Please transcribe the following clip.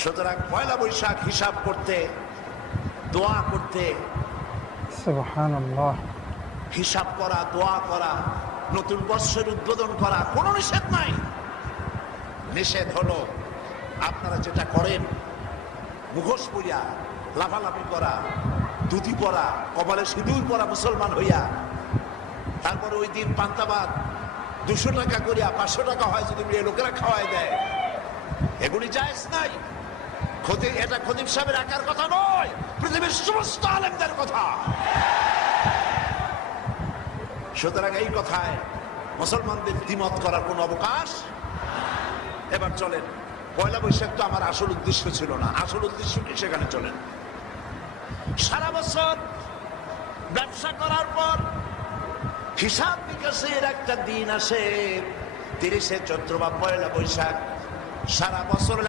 সুতরাং পয়লা বৈশাখ হিসাব করতে, দোয়া করতে, সুবহানাল্লাহ, হিসাব করা, দোয়া করা, নতুন বর্ষের উদ্বোধন করা কোনো নিষেধ নাই। নিষেধ হলো আপনারা যেটা করেন, মুখোশ পরিয়া লাফালাফি করা, ধুতি পরা, কপালে সিঁদুর পরা মুসলমান হইয়া, তারপরে ওই দিন পান্তাবাদ 200 টাকা করিয়া 500 টাকা হয় যদি লোকেরা খাওয়াই দেয়, এগুলি জায়েজ নাই। এটা খতিব সাহেবের একার কথা নয়, পৃথিবীর সমস্ত আলেমদের কথা। সুতরাং এই কথায় মুসলমানদের দ্বিমত করার কোন অবকাশ। এবার চলেন, পয়লা বৈশাখ তো আমার আসল উদ্দেশ্য ছিল না, আসল উদ্দেশ্য কি সেখানে চলেন। সারা বছর ব্যবসা করার পর হিসাব নিকাশের একটা দিন আসে, 30শে চৈত্র বা পয়লা বৈশাখ। সারা বছর